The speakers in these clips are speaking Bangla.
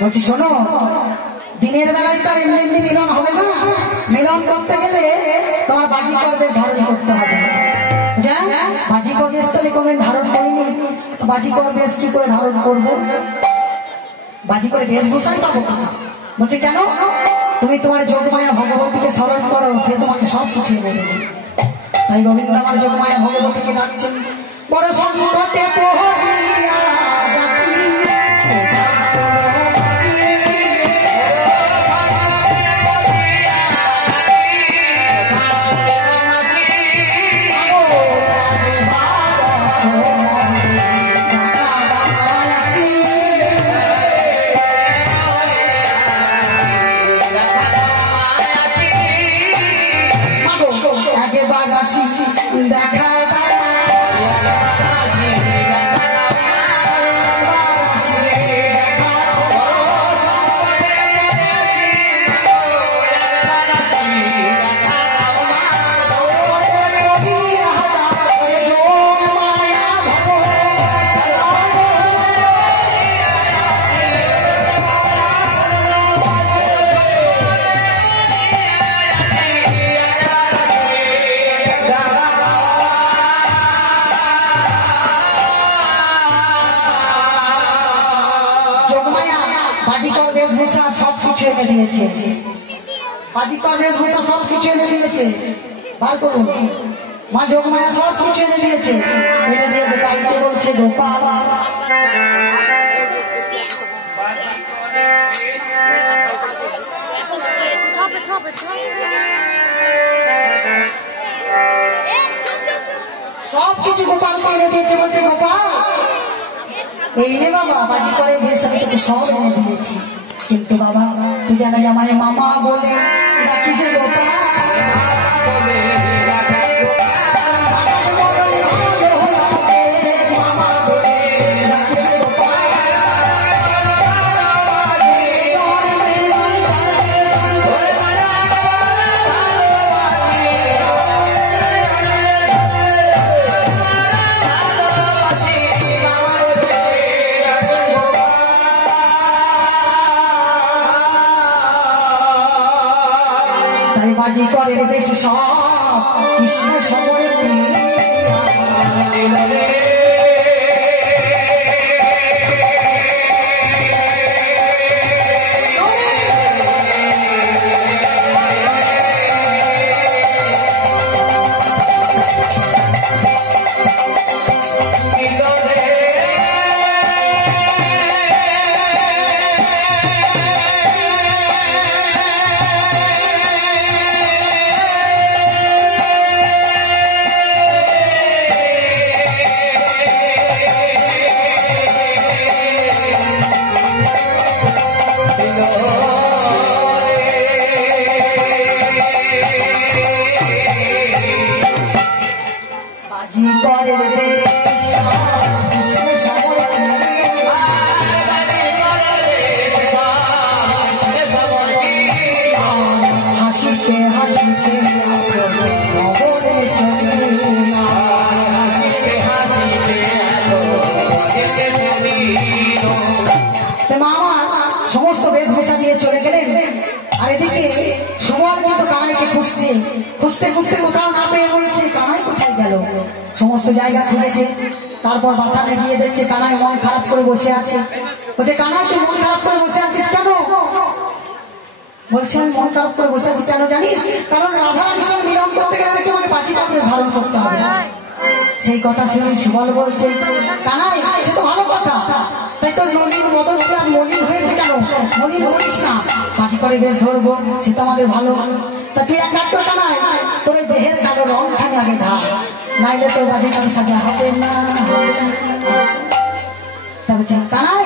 বলছি শোনো, দিনের বেলায় তো এমনি এমনি মিলন হবে না, মিলন করতে গেলে তোমার বাজিকর বেশ ধারণ করতে হবে। বাজিকর বেশ তো কোনদিন ধারণ করিনি, বাজিকর বেশ কি করে ধারণ করবো? বাজিকর বেশভূষাই পাবো না। বলছি কেন? তুমি তোমার যোগমায়া ভগবতীকে স্মরণ করো, সে তোমাকে সব কিছু এনে দেবে। তাই গোবিন্দ আমার যোগমায়া ভগবতীকে ডাকছেন, বড় সংকটে পড়িয়া ডাকি দেখা সবকিছু এনে দিয়েছে, বাজিকর বেশভূষা সবকিছু এনে দিয়েছে। বার করুন, মা যোগমায়া সবকিছু এনে দিয়েছে। এনে দিয়ে গাইতে বলছে গোপাল, সবকিছু গোপালকে এনে দিয়েছে। বলছে গোপাল এই নে বাবা, বাজিকরের বেশ আমি তোকে সব এনে দিয়েছি, কিন্তু বাবা তুই জানা আমায় মামা বলে ডাকিস গোপাল। বাজিকরের বেশি সব কৃষ্ণ সবরে সমস্ত বেশভূষা নিয়ে চলে গেলেন। আর এদিকে সুবল কিন্তু কানাইকে খুঁজছে, খুঁজতে খুঁজতে কোথাও না পেয়ে বলছে কানাই কোথায় গেল। সমস্ত জায়গা খুঁজেছে, তারপর বাতানে গিয়ে দেখছে কানাই মন খারাপ করে বসে আছে। বলছে কানাই তুই মন খারাপ করে বসে আছিস কেন? বলছে আমি মন খারাপ করে বসে আছি কেন জানিস? কারণ রাধা রানীর সঙ্গে মিলন করতে গেলে নাকি আমাকে বাজিকর ধারণ করতে হবে। সেই কথা শুনে সুবল বলছে কানাই সে তো ভালো কথা, তাই তোর নলিন মদন হলে আর মলিন হয়েছে কেন? মলিন বলিস না, বাজিকরে বেশ ধরবো, সে তো আমাদের ভালো। তা তুই এক কাজ কর কানাই, তোর এই দেহের কালো রং খানি আগে ঢাল, নাইলে তোর বাজিকরে সাজা হবে না। তবে কানাই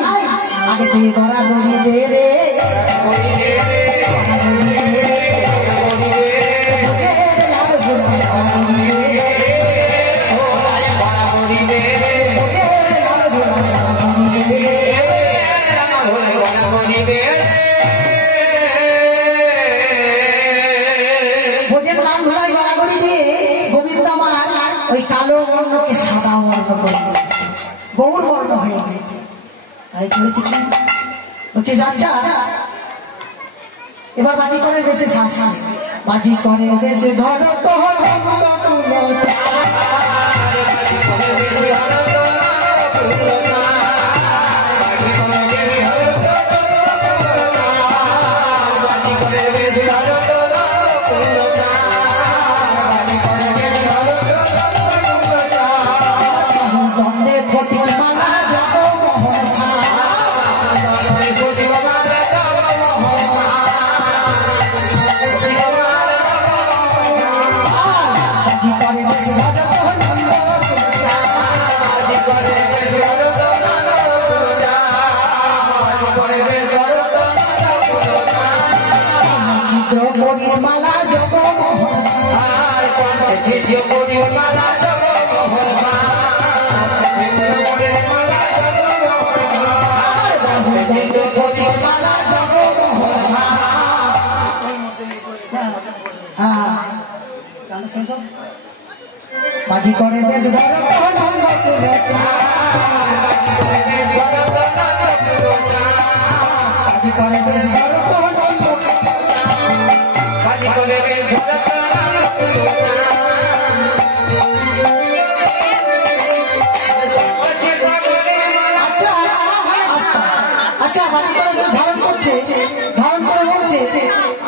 আগে তুই গড়াগড়ি দে রে, ওই কালো বর্ণকে সাদা বর্ণ করে গৌর বর্ণ হয়ে গেছে। তাই করেছে কি বলছে আচ্ছা এবার বাজি করে বেশি শ্বাস বাজি করে বেশি ধরো তো মালা জগ মালা বাজি করে বেশ বাজি করে বেশ আচ্ছা বাজি করে বেশ ধারণ করে বলছে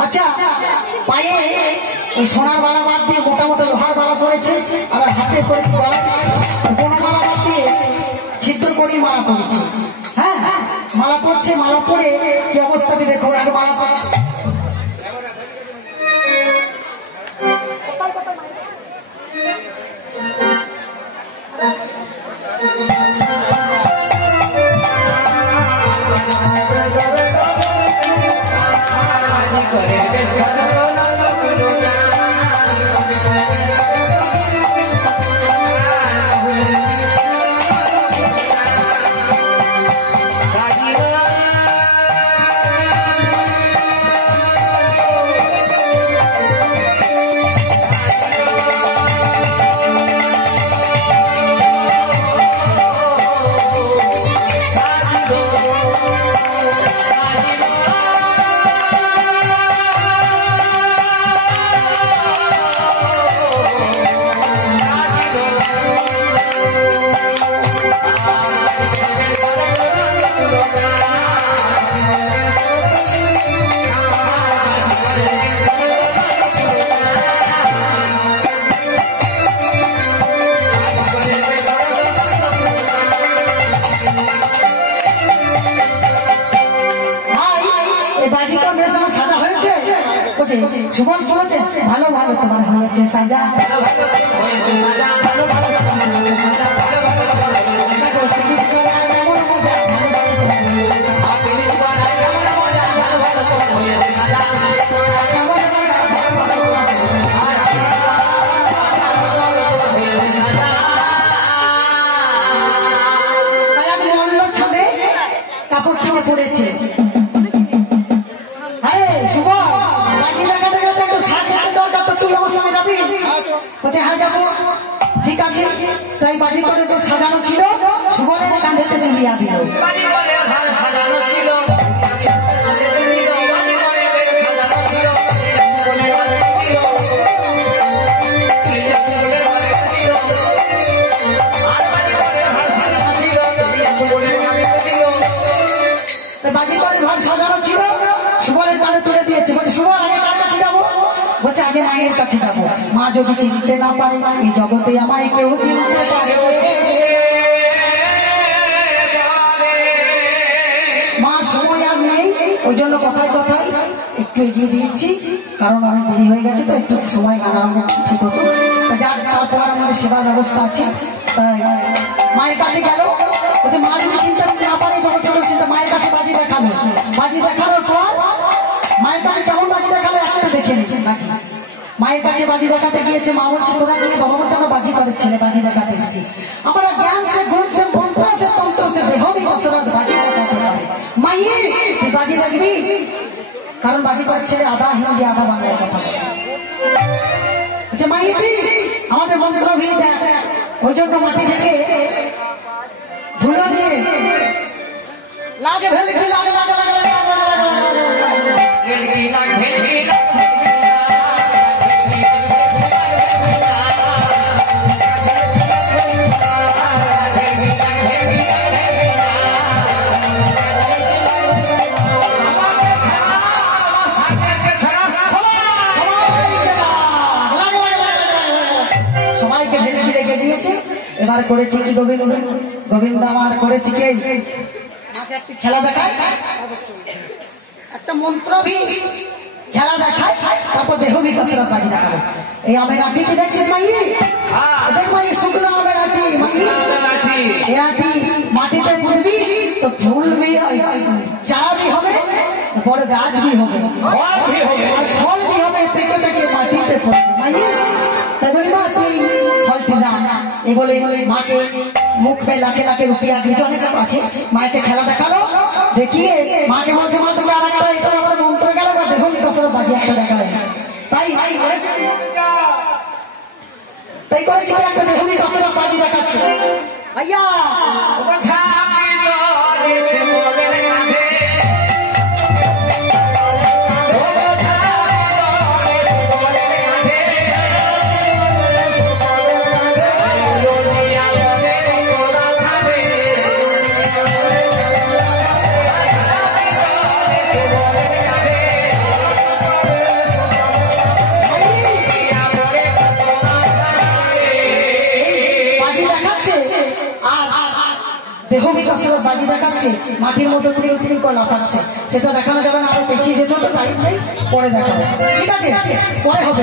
আচ্ছা পায়ে এই সোনার বালা বাদ দিয়ে মোটা মোটা লোহার বালা পড়েছে আর হাতে পড়েছে কোনো মালা বাদ দিয়ে ছিদ্র করেই মালা পড়েছে হ্যাঁ মালা পড়ছে মালা পরে কি অবস্থাতে দেখো আগে মালা পড়ছে সুমন বলেছে ভালো ভালো তোমার হয়েছে সাজা ভালো ভালো তোমার হয়েছে সাজা কাপড় থেকে পড়েছে ঠিক আছে তাই বাজি করে সাজানো ছিল সুবলের কাঁধেতে তুলিয়া দিল সাজানো ছিল বাজি করে ঘর সাজানো ছিল সুবলের কাঁধে তুলে দিয়েছে বলছে সুবল আগে কার কাছে যাবো বলছে আগে মায়ের কাছে যাবো মা যদি চিনতে না পারে এই জগতে আমায় কেউ চিনতে পারে মা সময় আর নেই ওই জন্য কথায় কথায় একটু এগিয়ে দিয়েছি কারণ অনেক দেরি হয়ে গেছে তো একটু সময় আনানো ঠিক হতো যার তারপর আমাদের সেবা ব্যবস্থা আছে তাই মায়ের কাছে গেল বলছে মা যদি চিনতে না পারে জগতে কেউ চিন্তা মায়ের কাছে বাজি দেখালো বাজি দেখানোর পর মায়ের কাছে কেমন বাজি দেখালো একটা দেখে নিন বাজি মায়ের কাছে বাজি দেখাতে গিয়েছে মা বলছে তোরা গিয়ে বাবা বলছে আমরা বাজি করার ছেলে বাজি দেখাতে এসেছি আমরা জ্ঞান সে গুণ সে মন্ত্র সে তন্ত্র সে দেহ বিকসরত বাজি দেখাতে পারে মাইয়ে তুই বাজি দেখবি কারণ বাজি করার ছেলে আধা হিন্দি আধা বাংলায় কথা বলছে মাইয়েজি আমাদের মন্ত্র ভিড় দেখ ওই জন্য মাটি থেকে ধুলো নিয়ে লাগে ফেলে লাগে লাগে লাগে সবাইকে ভেলকি রেখে দিয়েছে। এবার করেছে কি গোবিন্দ, গোবিন্দ আমার করেছে কে একটি খেলা দেখায়, একটা মন্ত্র খেলা দেখায়, তারপর দেহ বিকাশের বাজি দেখাবো। এই আমের আটিটি দেখছিস মাই, দেখ মাই শুকনো আমের আটি, এই আটি মাটিতে পুঁতবি তো ফুলবি, চারা বি হবে, বড় গাছ বি হবে, আর ফল বি হবে, পেকে পেকে মাটিতে পড়বে মাই। তাই বলি মা তুই ফল দিলা এই বলে মাকে মুখ में लाखे लाखे रुपया অনেক আছে, মাকে খেলা দেখালো, দেখিয়ে মাকে বলছে মা তুমি আর একটা এটা আমার মন্ত্র গেল বা দেখো কসর বাজি একটা দেখালে, তাই তাই করেছি একটা দেখুনি কসর বাজি দেখাচ্ছে ভাইয়া। দেহ বিকাশের বাজি দেখাচ্ছে, মাটির মধ্যে তিল করে লাফাচ্ছে, সেটা দেখানো যাবে না, আরো পেছিয়ে যেত তো টাইম নেই, পরে দেখাবো, ঠিক আছে পরে হবে।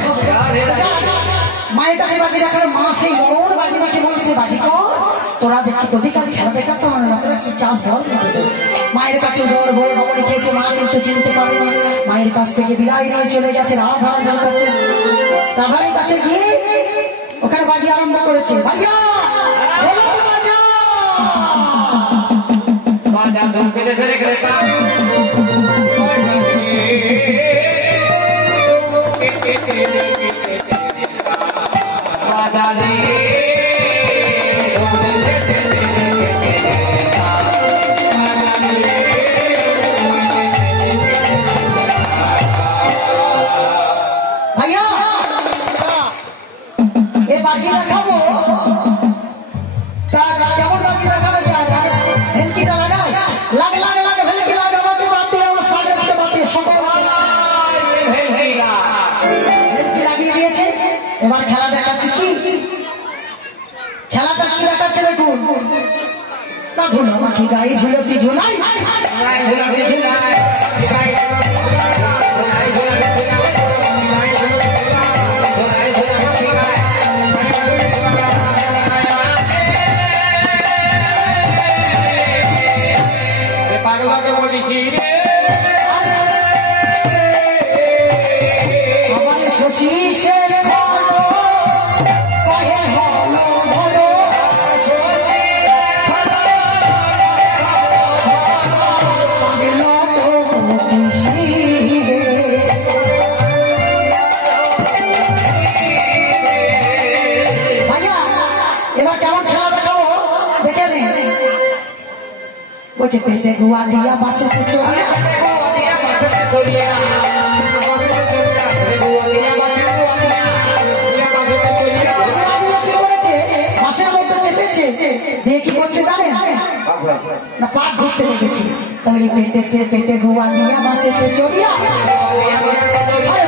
মায়ের কাছে বাজি দেখার মা সেই বড় বাজি দেখে বলছে বাজি কর তোরা দেখি তোদের কাছে খেলা দেখাতে হবে না, তোরা কি চাস বল। মায়ের কাছে বড় বড় বড়ি খেয়েছে, মা কিন্তু চিনতে পারে না, মায়ের কাছ থেকে বিদায় নিয়ে চলে যাচ্ছে রাধারানীর কাছে। রাধারানীর কাছে গিয়ে ওখানে বাজি আরম্ভ করেছে, ভাইয়া ভাইয়া এ বাজি দেখাবো, কেমন বাজি দেখানো যায়, ভেলকিটা লাগায় লাগে লাগে লাগে ভেলকি লাগে আমাকে বাদ দিয়ে আমার সাড়ে রাখতে বাদ দিয়ে সকল ভেলকি লাগিয়ে দিয়েছে। এবার খেলা দেখাচ্ছে কি, খেলাটা কি দেখাচ্ছে দেখুন না, ঝুলো মাখি গায়ে ঝুলতি ঝুলাই, এবার কেমন খেলা দেখাবো দেখে নে। বলছে পেটে গুয়া দিয়া বাসে চড়িয়া, কি করেছে বাসের মধ্যে চেপেছে, দিয়ে কি করছে জানেন না, পাক ঘুরতে লেগেছে। তাহলে পেটে গুয়া দিয়া বাসেতে চড়িয়া,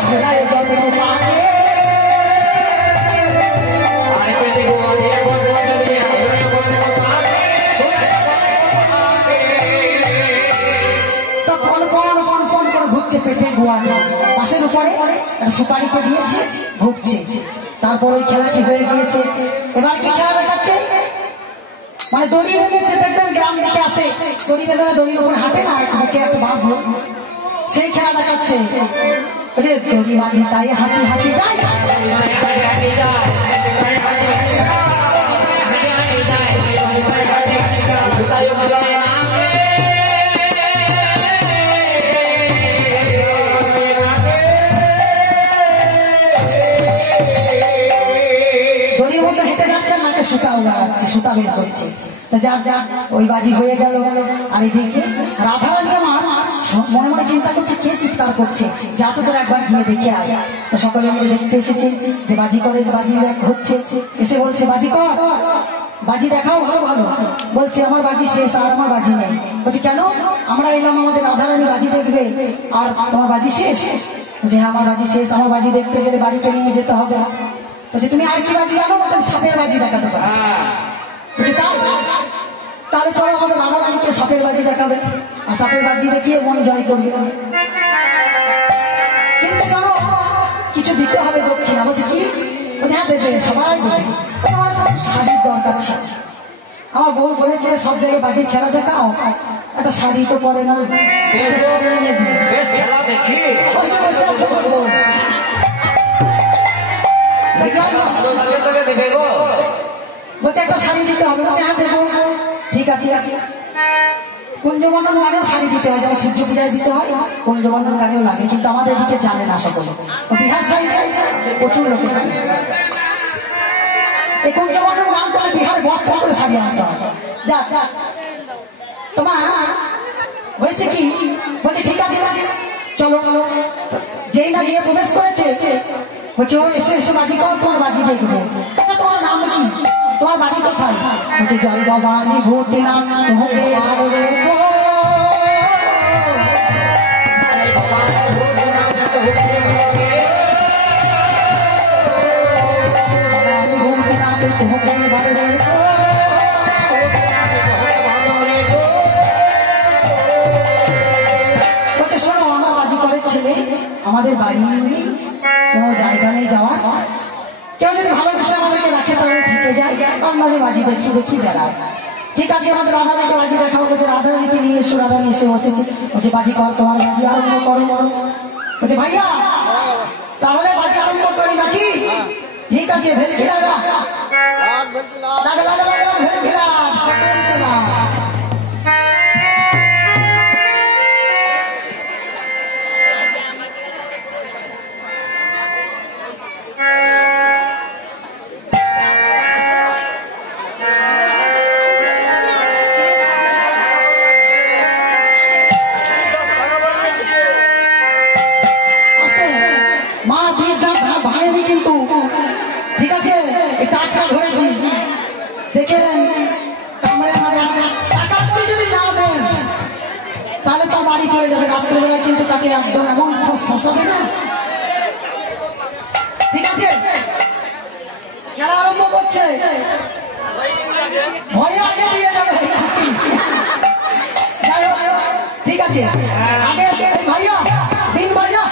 ঘোড়ায় যত পাকে পেটে গুয়া পাশের উপরে সুপারিকে দিয়েছে, ভুগছে। তারপর ওই খেলাটি হয়ে গিয়েছে। এবার কি খেলা দেখাচ্ছে, মানে দড়ি বেঁধেছে, দেখবেন গ্রাম থেকে আসে দড়ি বেঁধে দড়ির উপর হাঁটে না, বুকে একটা বাস, সেই খেলা দেখাচ্ছে। দড়ি বাঁধি তাই হাঁটি হাঁটি যায়, সুতা উড়াচ্ছে, সুতা বের করছে। যা যা ওই বাজি হয়ে গেল। আর এদিকে রাধারানী আমার মনে মনে চিন্তা করছে কে চিৎকার করছে যা তো তোর একবার গিয়ে দেখে আয়। তো সকলে মিলে দেখতে এসেছে যে বাজি করে বাজি হচ্ছে, এসে বলছে বাজি কর, বাজি দেখাও ভালো ভালো। বলছে আমার বাজি শেষ, আর আমার বাজি নেই। বলছে কেন? আমরা এলাম আমাদের রাধারানী বাজি দেখবে আর তোমার বাজি শেষ? যে হ্যাঁ আমার বাজি শেষ, আমার বাজি দেখতে গেলে বাড়িতে নিয়ে যেতে হবে। বলছে তুমি আর কি বাজি জানো? বলছে সাপের বাজি দেখাতে পারো। বলছে তাই? তাহলে চলো আমাদের রাধারানীকে সাপের বাজি দেখাবে, আর সাপের বাজি দেখিয়ে মন জয় করবে। কিন্তু জানো কিছু দিতে হবে দক্ষিণা। বলছে কি? বলছে হ্যাঁ দেবে, সবাই দেবে। আমার শাড়ির দরকার ছিল। আমার বউ বলেছে সব জায়গায় বাজির খেলা দেখাও, একটা শাড়ি তো পরে না, বলছে একটা শাড়ি দিতে হবে। বলছে হ্যাঁ দেবো, ঠিক আছে। কুঞ্জবর্ণন গানেও শাড়ি দিতে হয়, যেমন সূর্য পূজায় দিতে হয়, কুঞ্জবর্ণন গানেও লাগে, কিন্তু আমাদের এদিকে জানে না সকলে। বিহার সাইডে প্রচুর লোকে জানে। এই কুঞ্জবর্ণন গান করলে বিহার বস্ত্র করে শাড়ি আনতে হয়। যা তোমার হয়েছে কি? বলছে ঠিক আছে চলো। যেই না গিয়ে প্রবেশ করেছে বলছে ও এসে এসে বাজি কর, তোমার বাজি দেখবো। আচ্ছা তোমার নাম কি? তোমার বাড়ি কোথায়? বলছে জয় ভবানী ভূতি নাম তোমাকে আর রে গো, ভূতি নাম তোমাকে আর রে গো। বলছে শোনো আমার বাজি করের ছেলে, আমাদের বাড়ি কোনো জায়গা নেই যাওয়ার, কেউ যদি ভালোবাসে আমাদেরকে রাখে তাহলে থেকে যায়, আপনারে বাজি দেখি দেখি বেড়ায়। ঠিক আছে আমাদের রাধারানীকে বাজি দেখাও। বলছে রাধারানীকে নিয়ে এসো। রাধারানী এসে বসেছে। বলছে বাজি কর, তোমার বাজি আরম্ভ করো। বলছে ভাইয়া তাহলে বাজি আরম্ভ করি নাকি? ঠিক আছে ভেলখিলা ভেলখিলা সকল খেলা। দেখেন টাকা করে যদি না দেন তাহলে তার বাড়ি চলে যাবে রাত্রেবেলা, কিন্তু তাকে একদম এমন ফসাবে না। ঠিক আছে খেলা আরম্ভ করছে। ভয়ে আগে দিয়ে যাবে। ঠিক আছে আগে ভাইয়া বিন ভাইয়া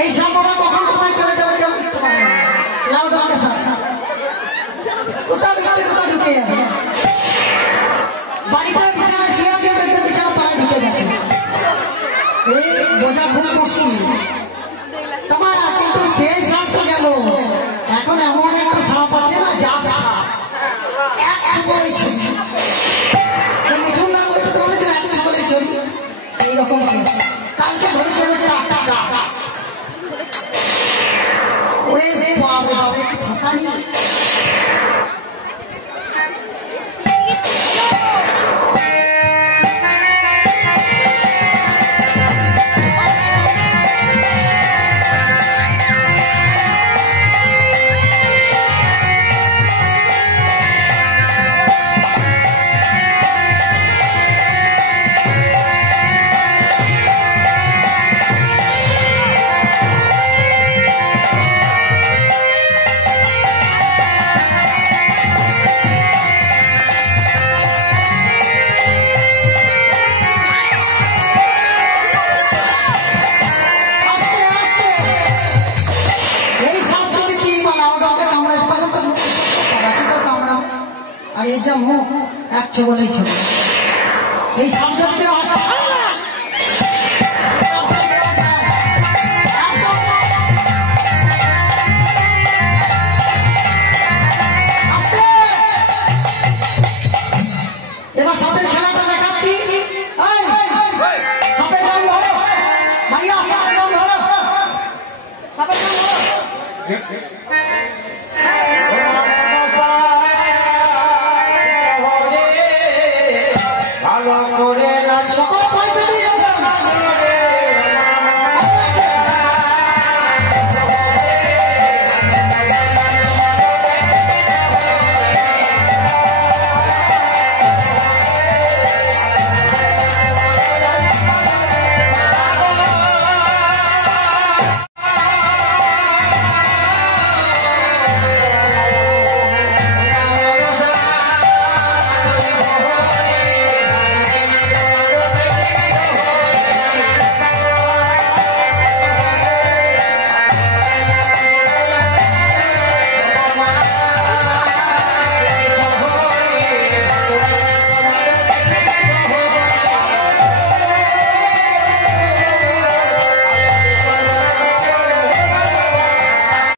এই সাপটা কখন কোথায় চলে যাবে কেউ বুঝতে পারবে না। লাউ ডাকে সাপ কোথাও ঢুকে যাবে। বাড়িতে বিছানা শুয়ে আছে, বিছানা তলায় ঢুকে গেছে। এই বোঝা খুব মুশকিল তোমার, কিন্তু সেই সাপ তো গেল। এখন এমন একটা সাপ আছে না, যা সাপ এক ছোপলে ছড়ি, সে মিঠুন না করতে তো বলেছিল এক ছোপলে ছড়ি, সেই রকম কেস। কালকে ধরে চলে ওরে বাবা বাবা ভাষানি। আর এই যে মুখ এক ছোবলেই ছোট, এই সাপ যদি এবার সাপের খেলাটা দেখাচ্ছি। সাপের রং ধরো ভাইয়া, সাপের রং ধরো, সাপের রং ধরো।